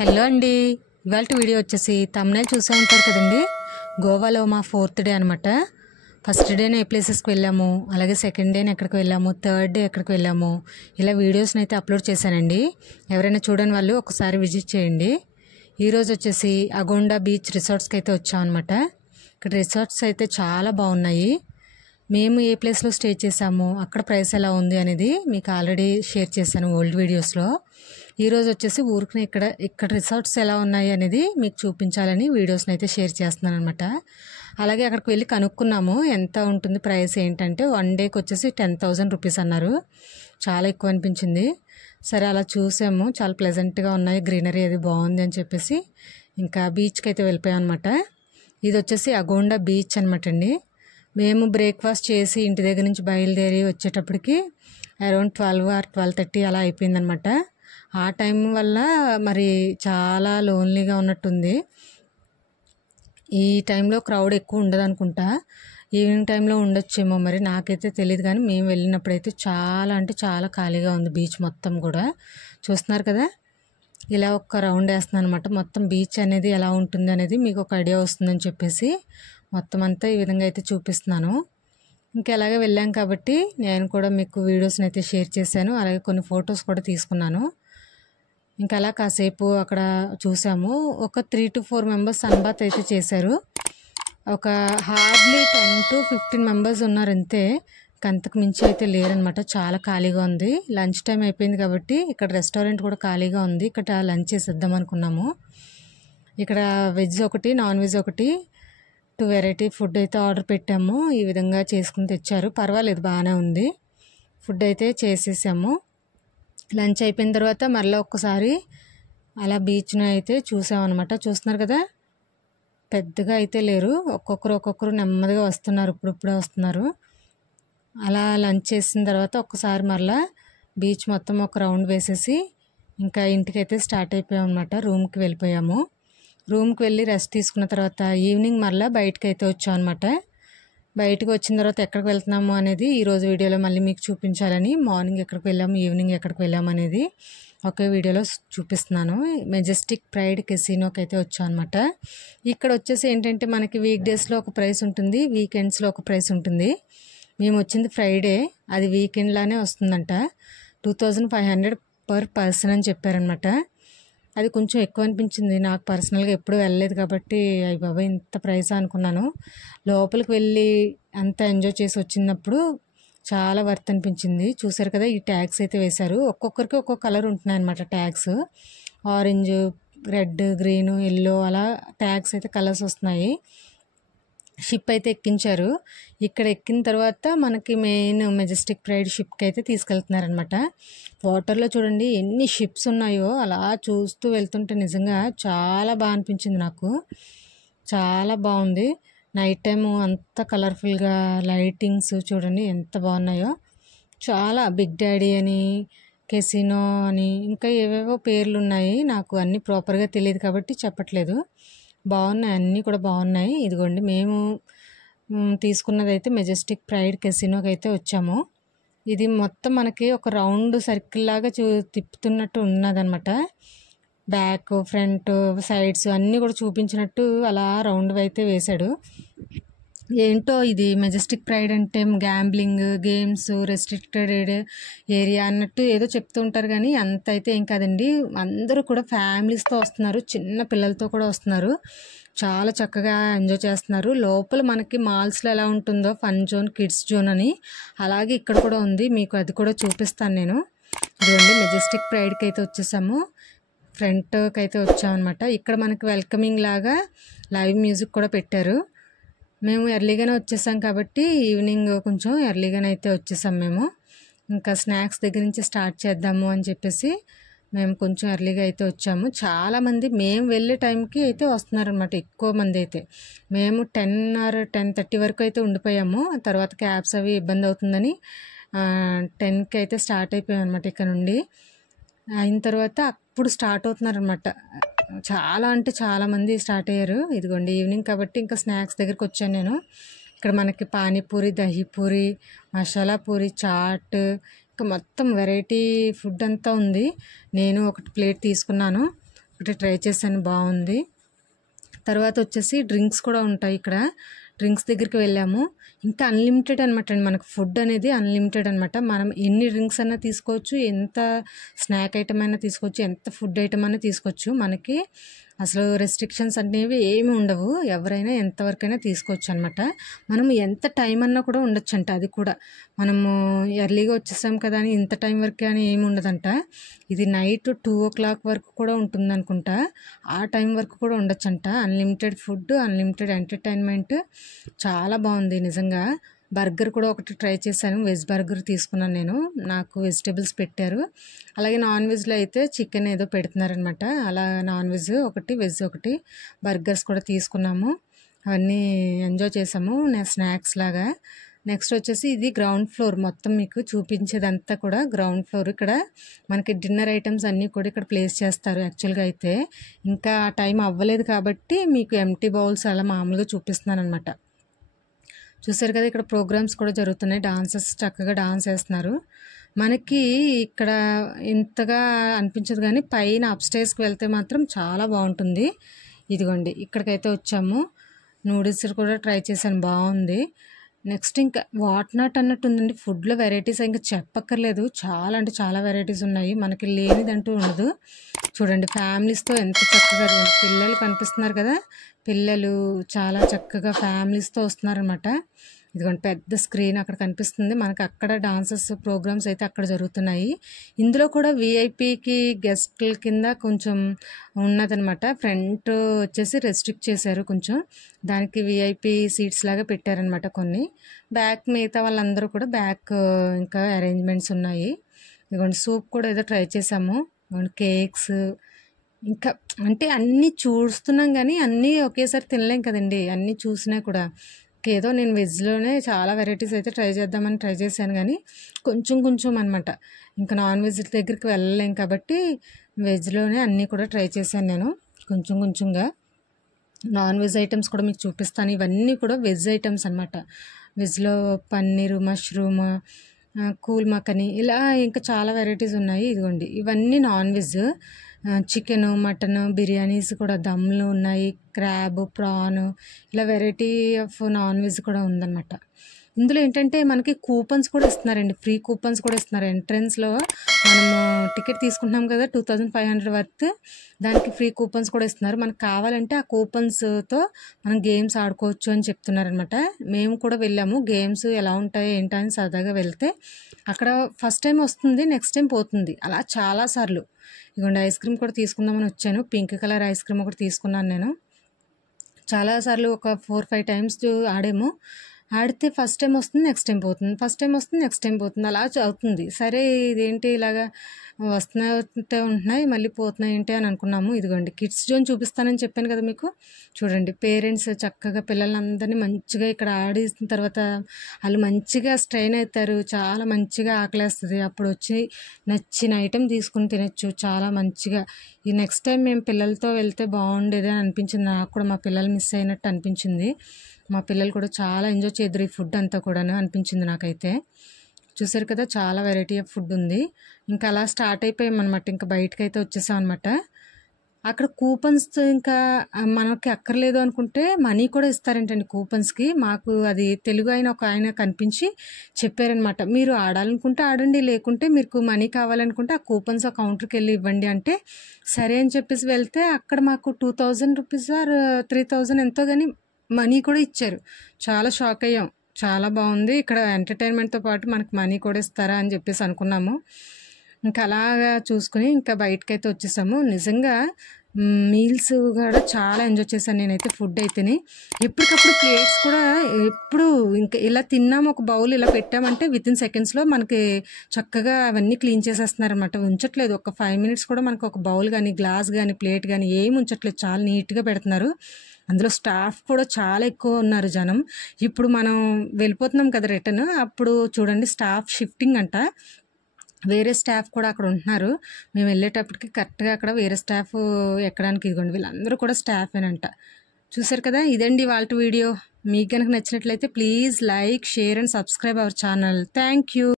Hello అండి. ఇవాల్టి video వచ్చేసి తమ్నైల్ చూసే ఉంటారు కదండి. గోవాలో మా 4th డే అనమాట. ఫస్ట్ డేనే ఏ ప్లేసెస్కి వెళ్ళాము, అలాగే సెకండ్ డేని ఎక్కడికి వెళ్ళాము, థర్డ్ డే ఎక్కడికి వెళ్ళాము, ఇలా వీడియోస్ని అయితే అప్లోడ్ చేశానండి. ఎవరైనా చూడని వాళ్ళు ఒకసారి విజిట్ చేయండి. ఈరోజు వచ్చేసి అగోండా బీచ్ రిసార్ట్స్కి అయితే వచ్చామన్నమాట. ఇక్కడ రిసార్ట్స్ అయితే చాలా బాగున్నాయి. మేము ఏ ప్లేస్లో స్టే చేసాము, అక్కడ ప్రైస్ ఎలా ఉంది అనేది మీకు ఆల్రెడీ షేర్ చేశాను ఓల్డ్ వీడియోస్లో. ఈరోజు వచ్చేసి ఊరికి ఇక్కడ రిసార్ట్స్ ఎలా ఉన్నాయి అనేది మీకు చూపించాలని వీడియోస్ని అయితే షేర్ చేస్తున్నాను అనమాట. అలాగే అక్కడికి వెళ్ళి కనుక్కున్నాము ఎంత ఉంటుంది ప్రైస్ ఏంటంటే 1 డేకి వచ్చేసి 10,000 రూపీస్ అన్నారు. చాలా ఎక్కువ అనిపించింది. సరే అలా చూసాము, చాలా ప్లెజెంట్గా ఉన్నాయి, గ్రీనరీ అది బాగుంది అని చెప్పేసి ఇంకా బీచ్కి అయితే వెళ్ళిపోయాం అనమాట. ఇది వచ్చేసి అగోండా బీచ్ అనమాట అండి. మేము బ్రేక్ఫాస్ట్ చేసి ఇంటి దగ్గర నుంచి బయలుదేరి వచ్చేటప్పటికి అరౌండ్ 12 or 12:30 అలా అయిపోయిందనమాట. ఆ టైం వల్ల మరి చాలా లోన్లీగా ఉన్నట్టుంది. ఈ టైంలో క్రౌడ్ ఎక్కువ ఉండదు అనుకుంటా, ఈవినింగ్ టైంలో ఉండొచ్చేమో మరి, నాకైతే తెలియదు. కానీ మేము వెళ్ళినప్పుడైతే చాలా అంటే చాలా ఖాళీగా ఉంది బీచ్ మొత్తం కూడా. చూస్తున్నారు కదా, ఇలా ఒక రౌండ్ వేస్తున్నాను అనమాట. మొత్తం బీచ్ అనేది ఎలా ఉంటుంది అనేది మీకు ఒక ఐడియా వస్తుందని చెప్పేసి మొత్తం అంతా ఈ విధంగా అయితే చూపిస్తున్నాను. ఇంకా అలాగే వెళ్ళాం కాబట్టి నేను కూడా మీకు వీడియోస్ని అయితే షేర్ చేశాను, అలాగే కొన్ని ఫొటోస్ కూడా తీసుకున్నాను. ఇంకా అలా కాసేపు అక్కడ చూసాము. ఒక 3 to 4 మెంబర్స్ సన్బాత్ అయితే చేశారు. ఒక హార్డ్లీ 10 to 15 మెంబర్స్ ఉన్నారు అంతే, అంతకు మించి అయితే లేరనమాట. చాలా ఖాళీగా ఉంది. లంచ్ టైం అయిపోయింది కాబట్టి ఇక్కడ రెస్టారెంట్ కూడా ఖాళీగా ఉంది. ఇక్కడ లంచ్ చేసేద్దాం అనుకున్నాము. ఇక్కడ వెజ్ ఒకటి, నాన్ వెజ్ ఒకటి, 2 వెరైటీ ఫుడ్ అయితే ఆర్డర్ పెట్టాము. ఈ విధంగా చేసుకుని తెచ్చారు. పర్వాలేదు, బాగానే ఉంది. ఫుడ్ అయితే చేసేసాము. లంచ్ అయిపోయిన తర్వాత మళ్ళీ ఒక్కసారి అలా బీచ్ను అయితే చూసామన్నమాట. చూస్తున్నారు కదా, పెద్దగా అయితే లేరు, ఒక్కొక్కరు నెమ్మదిగా వస్తున్నారు, ఇప్పుడే వస్తున్నారు. అలా లంచ్ చేసిన తర్వాత ఒక్కసారి మళ్ళీ బీచ్ మొత్తం ఒక రౌండ్ వేసేసి ఇంకా ఇంటికైతే స్టార్ట్ అయిపోయాం అనమాట. రూమ్కి వెళ్ళిపోయాము. రూమ్కి వెళ్ళి రెస్ట్ తీసుకున్న తర్వాత ఈవినింగ్ మళ్ళీ బయటకు అయితే వచ్చాం అనమాట. బయటకు వచ్చిన తర్వాత ఎక్కడికి వెళ్తున్నాము అనేది ఈరోజు వీడియోలో మళ్ళీ మీకు చూపించాలని, మార్నింగ్ ఎక్కడికి వెళ్ళాము, ఈవినింగ్ ఎక్కడికి వెళ్ళాము అనేది ఒకే వీడియోలో చూపిస్తున్నాను. మెజెస్టిక్ ప్రైడ్ కెసినోకి అయితే వచ్చాం అనమాట. ఇక్కడ వచ్చేసి ఏంటంటే మనకి వీక్ డేస్లో ఒక ప్రైస్ ఉంటుంది, వీకెండ్స్లో ఒక ప్రైస్ ఉంటుంది. మేము వచ్చింది ఫ్రైడే, అది వీకెండ్లానే వస్తుందంట. 2,500 పర్ పర్సన్ అని చెప్పారనమాట. అది కొంచెం ఎక్కువ అనిపించింది నాకు పర్సనల్గా, ఎప్పుడు వెళ్ళలేదు కాబట్టి అయ్య బాబా ఇంత ప్రైస్ అనుకున్నాను. లోపలికి వెళ్ళి అంతా ఎంజాయ్ చేసి వచ్చినప్పుడు చాలా వర్త్ అనిపించింది. చూసారు కదా, ఈ ట్యాగ్స్ అయితే వేశారు. ఒక్కొక్కరికి ఒక్కొక్క కలర్ ఉంటున్నాయి అనమాట tags. Orange, red, green, yellow అలా ట్యాగ్స్ అయితే కలర్స్ వస్తున్నాయి. షిప్ అయితే ఎక్కించారు. ఇక్కడ ఎక్కిన తర్వాత మనకి మెయిన్ మెజెస్టిక్ ప్రైడ్ షిప్కి అయితే తీసుకెళ్తున్నారనమాట. వాటర్లో చూడండి ఎన్ని షిప్స్ ఉన్నాయో, అలా చూస్తూ వెళ్తుంటే నిజంగా చాలా బాగా అనిపించింది నాకు. చాలా బాగుంది. నైట్ టైము అంత కలర్ఫుల్గా లైటింగ్స్ చూడండి ఎంత బాగున్నాయో. చాలా బిగ్ డాడీ అని, కెసినో అని, ఇంకా ఏవేవో పేర్లు ఉన్నాయి, నాకు అన్నీ ప్రాపర్గా తెలియదు కాబట్టి చెప్పట్లేదు. బాగున్నాయి, అన్నీ కూడా బాగున్నాయి. ఇదిగోండి మేము తీసుకున్నది అయితే మెజెస్టిక్ ప్రైడ్ కెసినోకి అయితే వచ్చాము. ఇది మొత్తం మనకి ఒక రౌండ్ సర్కిల్ లాగా తిప్పుతున్నట్టు ఉన్నదనమాట. బ్యాక్, ఫ్రంట్, సైడ్స్ అన్నీ కూడా చూపించినట్టు అలా రౌండ్ అయితే వేశాడు. ఏంటో ఇది మెజెస్టిక్ ప్రైడ్ అంటే గ్యాంబ్లింగ్, గేమ్స్, రెస్ట్రిక్టెడ్ ఏరియా అన్నట్టు ఏదో చెప్తూ ఉంటారు, కానీ అంత అయితే ఏం కాదండి. అందరూ కూడా ఫ్యామిలీస్తో వస్తున్నారు, చిన్న పిల్లలతో కూడా వస్తున్నారు. చాలా చక్కగా ఎంజాయ్ చేస్తున్నారు. లోపల మనకి మాల్స్లో ఎలా ఉంటుందో ఫన్ జోన్, కిడ్స్ జోన్ అని, అలాగే ఇక్కడ కూడా ఉంది. మీకు అది కూడా చూపిస్తాను నేను. ఇదిగోండి మెజెస్టిక్ ప్రైడ్కి అయితే వచ్చేసాము. ఫ్రంట్కి అయితే వచ్చామన్నమాట. ఇక్కడ మనకి వెల్కమింగ్ లాగా లైవ్ మ్యూజిక్ కూడా పెట్టారు. మేము ఎర్లీగానే వచ్చేసాం కాబట్టి ఈవినింగ్ కొంచెం ఎర్లీగానే అయితే వచ్చేసాం మేము. ఇంకా స్నాక్స్ దగ్గర నుంచి స్టార్ట్ చేద్దాము అని చెప్పేసి మేము కొంచెం ఎర్లీగా అయితే వచ్చాము. చాలామంది మేము వెళ్ళే టైంకి అయితే వస్తున్నారనమాట, ఎక్కువ మంది అయితే. మేము 10 or 10:30 వరకు అయితే ఉండిపోయాము. తర్వాత క్యాబ్స్ అవి ఇబ్బంది అవుతుందని 10కి అయితే స్టార్ట్ అయిపోయాం అనమాట. ఇక్కడ నుండి అయిన తర్వాత అప్పుడు స్టార్ట్ అవుతున్నారనమాట. చాలా అంటే చాలామంది స్టార్ట్ అయ్యారు. ఇదిగోండి ఈవినింగ్ కాబట్టి ఇంకా స్నాక్స్ దగ్గరికి వచ్చాను నేను. ఇక్కడ మనకి పానీపూరి, దహీపూరి, మసాలా పూరి, చాట్, ఇంకా మొత్తం వెరైటీ ఫుడ్ అంతా ఉంది. నేను ఒకటి ప్లేట్ తీసుకున్నాను. ఒకటి ట్రై చేశాను, బాగుంది. తర్వాత వచ్చేసి డ్రింక్స్ కూడా ఉంటాయి ఇక్కడ. డ్రింక్స్ దగ్గరికి వెళ్ళాము. ఇంకా అన్లిమిటెడ్ అనమాట అండి, మనకు ఫుడ్ అనేది అన్లిమిటెడ్ అనమాట. మనం ఎన్ని డ్రింక్స్ అన్నా తీసుకోవచ్చు, ఎంత స్నాక్ ఐటమ్ అయినా తీసుకోవచ్చు, ఎంత ఫుడ్ ఐటమ్ అయినా తీసుకోవచ్చు. మనకి అసలు రెస్ట్రిక్షన్స్ అనేవి ఏమి ఉండవు, ఎవరైనా ఎంతవరకైనా తీసుకోవచ్చు అనమాట. మనం ఎంత టైం అన్నా కూడా ఉండొచ్చు అంట. అది కూడా మనము ఎర్లీగా వచ్చేసాం కదా అని ఇంత టైం వరకే అని ఏమి ఉండదంట. ఇది నైట్ 2 o'clock వరకు కూడా ఉంటుంది అనుకుంటా. ఆ టైం వరకు కూడా ఉండొచ్చంట. అన్లిమిటెడ్ ఫుడ్, అన్లిమిటెడ్ ఎంటర్టైన్మెంట్, చాలా బాగుంది నిజంగా. బర్గర్ కూడా ఒకటి ట్రై చేశాను, వెజ్ బర్గర్ తీసుకున్నాను నేను. నాకు వెజిటేబుల్స్ పెట్టారు. అలాగే నాన్ వెజ్లో అయితే చికెన్ ఏదో పెడుతున్నారనమాట. అలా నాన్ వెజ్ ఒకటి, వెజ్ ఒకటి, బర్గర్స్ కూడా తీసుకున్నాము. అవన్నీ ఎంజాయ్ చేసాము స్నాక్స్ లాగా. నెక్స్ట్ వచ్చేసి ఇది గ్రౌండ్ ఫ్లోర్, మొత్తం మీకు చూపించేదంతా కూడా గ్రౌండ్ ఫ్లోర్. ఇక్కడ మనకి డిన్నర్ ఐటమ్స్ అన్నీ కూడా ఇక్కడ ప్లేస్ చేస్తారు యాక్చువల్గా అయితే. ఇంకా ఆ టైం అవ్వలేదు కాబట్టి మీకు ఎంటీ బౌల్స్ అలా మామూలుగా చూపిస్తున్నాను అనమాట. చూసారు కదా, ఇక్కడ ప్రోగ్రామ్స్ కూడా జరుగుతున్నాయి, డాన్సర్స్ చక్కగా డాన్స్ చేస్తున్నారు. మనకి ఇక్కడ ఇంతగా అనిపించదు కానీ పైన అప్స్టైర్స్కి వెళ్తే మాత్రం చాలా బాగుంటుంది. ఇదిగోండి ఇక్కడికైతే వచ్చాము. నూడిల్స్ కూడా ట్రై చేశాను, బాగుంది. నెక్స్ట్ ఇంకా వాట్ నాట్ అన్నట్టు ఉందండి. ఫుడ్లో వెరైటీస్ ఇంకా చెప్పక్కర్లేదు, చాలా అంటే చాలా వెరైటీస్ ఉన్నాయి, మనకి లేనిదంటూ ఉండదు. చూడండి ఫ్యామిలీస్తో ఎంత చక్కగా, పిల్లలు కనిపిస్తున్నారు కదా, పిల్లలు చాలా చక్కగా ఫ్యామిలీస్తో వస్తున్నారనమాట. ఇదిగోండి పెద్ద స్క్రీన్ అక్కడ కనిపిస్తుంది మనకు. అక్కడ డాన్సెస్ ప్రోగ్రామ్స్ అయితే అక్కడ జరుగుతున్నాయి. ఇందులో కూడా విఐపికి గెస్ట్ల కింద కొంచెం ఉన్నదనమాట. ఫ్రంట్ వచ్చేసి రెస్ట్రిక్ట్ చేశారు కొంచెం, దానికి విఐపి సీట్స్ లాగా పెట్టారనమాట కొన్ని. బ్యాక్ మిగతా వాళ్ళందరూ కూడా బ్యాక్ ఇంకా అరేంజ్మెంట్స్ ఉన్నాయి. ఇదిగోండి సూప్ కూడా ఏదో ట్రై చేసాము. కేక్స్ ఇంకా అంటే అన్నీ చూస్తున్నాం కానీ అన్నీ ఒకేసారి తినలేం కదండి. అన్నీ చూసినా కూడా ఏదో నేను వెజ్లోనే చాలా వెరైటీస్ అయితే ట్రై చేద్దామని ట్రై చేశాను కానీ కొంచెం కొంచెం అనమాట. ఇంకా నాన్ వెజ్ దగ్గరికి వెళ్ళలేం కాబట్టి వెజ్లోనే అన్నీ కూడా ట్రై చేశాను నేను కొంచెం కొంచెంగా. నాన్ వెజ్ ఐటమ్స్ కూడా మీకు చూపిస్తాను. ఇవన్నీ కూడా వెజ్ ఐటమ్స్ అనమాట. వెజ్లో పన్నీరు, మష్రూమ్, కూల్ మకని, ఇలా ఇంకా చాలా వెరైటీస్ ఉన్నాయి. ఇదిగోండి ఇవన్నీ non veg. Chicken, mutton, biryanis కూడా దమ్లు ఉన్నాయి, క్రాబ్, ప్రాన్, ఇలా వెరైటీ ఆఫ్ నాన్ వెజ్ కూడా ఉందన్నమాట. ఇందులో ఏంటంటే మనకి కూపన్స్ కూడా ఇస్తున్నారండి, ఫ్రీ కూపన్స్ కూడా ఇస్తున్నారు. ఎంట్రన్స్లో మనము టికెట్ తీసుకుంటున్నాం కదా 2500 వర్త్, దానికి ఫ్రీ కూపన్స్ కూడా ఇస్తున్నారు. మనకు కావాలంటే ఆ కూపన్స్తో మనం గేమ్స్ ఆడుకోవచ్చు అని చెప్తున్నారనమాట. మేము కూడా వెళ్ళాము, గేమ్స్ ఎలా ఉంటాయి ఏంటని సరదాగా వెళ్తే అక్కడ ఫస్ట్ టైం వస్తుంది, నెక్స్ట్ టైం పోతుంది, అలా చాలాసార్లు. ఇదిగోండి ఐస్ క్రీమ్ కూడా తీసుకుందామని వచ్చాను, పింక్ కలర్ ఐస్ క్రీమ్ ఒకటి తీసుకున్నాను నేను. చాలాసార్లు ఒక 4-5 టైమ్స్ ఆడాము. ఆడితే ఫస్ట్ టైం వస్తుంది, నెక్స్ట్ టైం పోతుంది, ఫస్ట్ టైం వస్తుంది, నెక్స్ట్ టైం పోతుంది, అలా అవుతుంది. సరే ఇదేంటి ఇలాగా ఉంటున్నాయి మళ్ళీ పోతున్నాయి ఏంటి అని అనుకున్నాము. ఇదిగోండి కిడ్స్ జోన్ చూపిస్తానని చెప్పాను కదా మీకు. చూడండి పేరెంట్స్ చక్కగా పిల్లలందరినీ మంచిగా ఇక్కడ ఆడిసిన తర్వాత వాళ్ళు మంచిగా స్ట్రెయిన్ అవుతారు, చాలా మంచిగా ఆకలేస్తుంది. అప్పుడు వచ్చి నచ్చిన ఐటెం తీసుకుని తినచ్చు చాలా మంచిగా. ఈ నెక్స్ట్ టైం మేము పిల్లలతో వెళ్తే బాగుండేది అని అనిపించింది నాకు కూడా. మా పిల్లలు మిస్ అయినట్టు అనిపించింది. మా పిల్లలు కూడా చాలా ఎంజాయ్ చేద్దరు ఈ ఫుడ్ అంతా కూడా అనిపించింది నాకైతే. చూసారు కదా చాలా వెరైటీ ఆఫ్ ఫుడ్ ఉంది. ఇంకా అలా స్టార్ట్ అయిపోయామన్నమాట, ఇంకా బయటకు అయితే వచ్చేసాం అనమాట. అక్కడ కూపన్స్ ఇంకా మనకి అక్కర్లేదు అనుకుంటే మనీ కూడా ఇస్తారంటండి కూపన్స్కి. మాకు అది తెలుగు ఒక ఆయన కనిపించి చెప్పారనమాట, మీరు ఆడాలనుకుంటే ఆడండి, లేకుంటే మీకు మనీ కావాలనుకుంటే ఆ కూపన్స్ ఆ కౌంటర్కి వెళ్ళి ఇవ్వండి అంటే సరే అని చెప్పేసి వెళ్తే అక్కడ మాకు 2000 రూపీస్ ఆర్ 3000 ఎంతో కానీ మనీ కూడా ఇచ్చారు. చాలా షాక్ అయ్యాం, చాలా బాగుంది, ఇక్కడ ఎంటర్టైన్మెంట్తో పాటు మనకి మనీ కూడా ఇస్తారా అని చెప్పేసి అనుకున్నాము. ఇంకా అలాగా చూసుకుని ఇంకా బయటకైతే వచ్చేసాము. నిజంగా మీల్స్ కూడా చాలా ఎంజాయ్ చేశాను నేనైతే. ఫుడ్ అయితేనే ఎప్పటికప్పుడు ప్లేట్స్ కూడా ఎప్పుడు ఇంకా ఇలా తిన్నాము, ఒక బౌల్ ఇలా పెట్టామంటే వితిన్ సెకండ్స్లో మనకి చక్కగా అవన్నీ క్లీన్ చేసేస్తున్నారు అనమాట. ఉంచట్లేదు ఒక 5 minutes కూడా మనకు ఒక బౌల్ కానీ గ్లాస్ కానీ ప్లేట్ కానీ ఏమి ఉంచట్లేదు, చాలా నీట్గా పెడుతున్నారు. అందులో స్టాఫ్ కూడా చాలా ఎక్కువ ఉన్నారు జనం. ఇప్పుడు మనం వెళ్ళిపోతున్నాం కదా రిటర్న్, అప్పుడు చూడండి స్టాఫ్ షిఫ్టింగ్ అంట, వేరే స్టాఫ్ కూడా అక్కడ ఉంటున్నారు. మేము వెళ్ళేటప్పటికి కరెక్ట్గా అక్కడ వేరే స్టాఫ్ ఎక్కడానికి ఇదిగోండి వీళ్ళందరూ కూడా స్టాఫేనంట. చూసారు కదా, ఇదండి వాళ్ళ వీడియో. మీకు కనుక నచ్చినట్లయితే please like, share and subscribe our channel. Thank you.